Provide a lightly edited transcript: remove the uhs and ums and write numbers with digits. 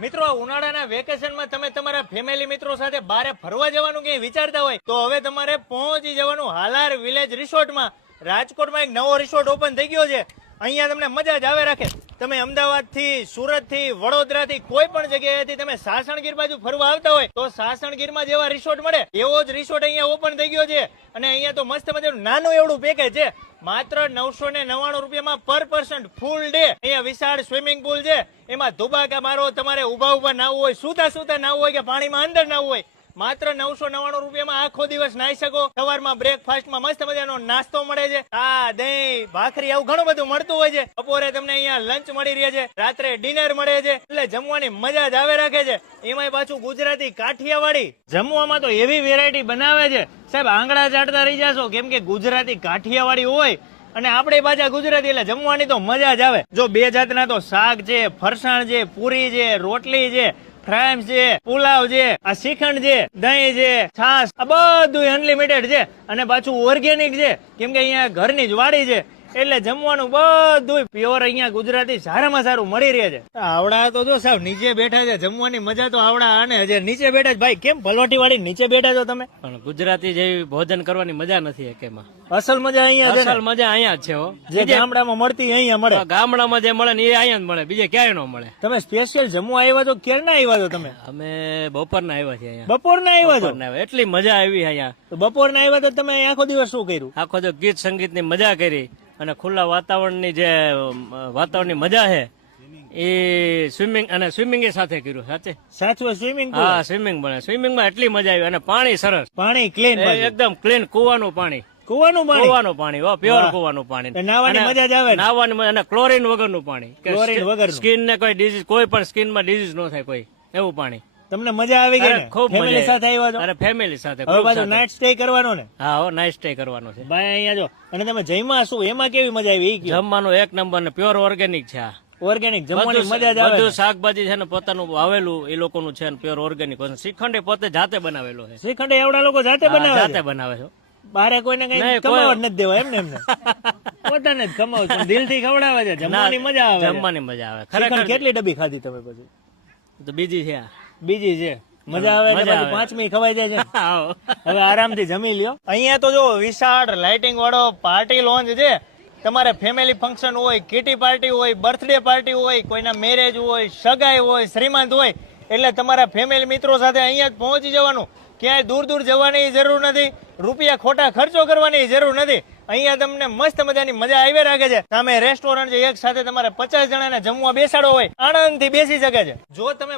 મિત્રો ઉનાળાના વેકેશનમાં તમે તમારા ફેમિલી મિત્રો સાથે બહાર ફરવા જવાનું ક્યાંય વિચારતા હોય તો હવે તમારે પહોંચી જવાનું હાલાર વિલેજ રિસોર્ટમાં. રાજકોટમાં એક નવો રિસોર્ટ ઓપન થઈ ગયો છે. અહીંયા તમને મજા જ આવે રાખે. તમે અમદાવાદ થી, સુરત થી, વડોદરા થી, કોઈ પણ જગ્યાએથી તમે સાસણગીર બાજુ ફરવા આવતા હોય તો સાસણગીરમાં જેવા રિસોર્ટ મળે એવો જ રિસોર્ટ અહીંયા ઓપન થઈ ગયો છે. અને અહીંયા તો મસ્ત મજાનું નાનું એવડું પેકેજ છે. માત્ર 999 રૂપિયામાં પર પર્સન ફૂલ ડે. અહીંયા વિશાળ સ્વિમિંગ પુલ છે. એમાં ધુબાકા મારો, તમારે ઉભા ઉભા નાવું હોય, સુતા સુતા નાવું હોય કે પાણીમાં અંદર નાવું હોય, માત્ર 999 રૂપિયામાં આખો દિવસ નાહી શકો. સવારમાં બ્રેકફાસ્ટમાં મસ્ત મજાનો નાસ્તો મળે છે. આ દહીં, ભાખરી આવું ઘણું બધું મળતું હોય છે. બપોરે તમને અહીંયા લંચ મળી રહે છે, રાત્રે ડિનર મળે છે. એટલે જમવાની મજા જ આવે રાખે છે. એમાંય પાછું ગુજરાતી કાઠિયાવાડી. જમવામાં તો એવી વેરાયટી બનાવે છે સાહેબ, આંગળા ચાટતા રહી જશો. કેમ કે ગુજરાતી કાઠિયાવાડી હોય અને આપણે પાછા ગુજરાતી એટલે જમવાની તો મજા જ આવે. જો બે જાતના તો શાક છે, ફરસાણ છે, પૂરી છે, રોટલી છે, ફ્રાઈમ્સ છે, પુલાવ છે, આ શ્રીખંડ છે, દહીં છે, છાસ, આ બધું અનલિમિટેડ છે. અને પાછું ઓર્ગેનિક છે કેમ કે અહીંયા ઘરની જ વાડી છે. એટલે જમવાનું બધું પ્યોર અહીંયા ગુજરાતી સારામાં સારું મળી રહે છે. આવડા તો જો સાહેબ નીચે બેઠા છે, જમવાની મજા તો આવડા આને હજે નીચે બેઠા છે. ભાઈ કેમ ભલોટી વાળી નીચે બેઠા છો તમે? પણ ગુજરાતી જેવી ભોજન કરવાની મજા નથી એકેમાં. અસલ મજા અહીંયા છે ને? અસલ મજા અહીંયા જ છે હો. જે ગામડામાં મળતી અહીંયા મળે. ગામડામાં જે મળે ને એ અહીંયા જ મળે, બીજે ક્યાંય ન મળે. તમે સ્પેશિયલ જમવા આવ્યા છો? ક્યારના આવ્યા છો તમે? અમે બપોરના આવ્યા છીએ અહીંયા. બપોરના આવ્યા છો? બપોરના આવ્યા. એટલી મજા આવી અહીંયા. તો બપોરના આવ્યા તો તમે આખો દિવસ શું કર્યું? આખો તો ગીત સંગીત ની મજા કરી અને ખુલ્લા વાતાવરણની જે વાતાવરણની મજા છે એ સ્વિમિંગ અને સ્વિમિંગ સાથે કર્યું. સાચે સાચું સ્વિમિંગ? હા, સ્વિમિંગ બને. સ્વિમિંગ માં એટલી મજા આવી અને પાણી સરસ, પાણી ક્લીન, એકદમ ક્લીન કુવાનું પાણી. કુવાનું પાણી? કુવાનું પાણી, પ્યોર કુવાનું પાણી. નાવાની મજા જ આવે. નાવાની મજા અને ક્લોરીન વગરનું પાણી. ક્લોરીન વગરનું. સ્કિન ને કોઈ ડિઝીઝ, કોઈ પણ સ્કિન માં ડિઝીઝ ન થાય કોઈ, એવું પાણી. તમને મજા આવી ગઈ ને? ખૂબ ફેમિલી સાથે આવ્યા છો? અરે ફેમિલી સાથે. હવે પાછું નાઇટ સ્ટે કરવાનો ને? હા, હો નાઇટ સ્ટે કરવાનો છે. ભાઈ અહીંયા જો. અને તમે જમ્યા શું? એમાં કેવી મજા આવી? જમવાનું એક નંબર ને પ્યોર ઓર્ગેનિક છે. ઓર્ગેનિક જમવાની મજા જ આવે. બધું શાકભાજી છે ને પોતાનું વાવેલું એ લોકોનું છે ને પ્યોર ઓર્ગેનિક. શ્રીખંડ પોતે જાતે બનાવેલો છે. શ્રીખંડ એવડા લોકો જાતે બનાવે? જાતે બનાવે છે. બારે કોઈને કઈ કમાવટ નથી દેવા એમને એમને પોતાને જ કમાવ છો, દિલ થી ખવડાવે છે. જમવાની મજા આવે. જમવાની મજા આવે. ખરેખર કેટલી ડબ્બી ખાધી તમે પછી? તો બીજી છે. બીજી છે. મજા આવે ને પછી પાંચમી ખવાઈ જાય છે. હવે આરામથી જમી લ્યો. અહીંયા તો જો વિશાળ લાઇટિંગ વાળો પાર્ટી લોન્જ છે. તમારે ફેમિલી ફંક્શન હોય, કિટી પાર્ટી હોય, બર્થડે પાર્ટી હોય, કોઈના મેરેજ હોય, સગાઈ હોય, શ્રીમંત હોય, એટલે તમારા ફેમિલી મિત્રો સાથે અહીંયા જ પહોંચી જવાનું. ક્યાંય દૂર દૂર જવાની જરૂર નથી, રૂપિયા ખોટા ખર્ચો કરવાની જરૂર નથી. અહીંયા તમને મસ્ત મજાની મજા આવી રાખે છે. સામે રેસ્ટોરન્ટ છે, એક સાથે તમારે 50 જણાને જમવા બેસાડો હોય આનંદથી બેસી શકે છે. જો તમે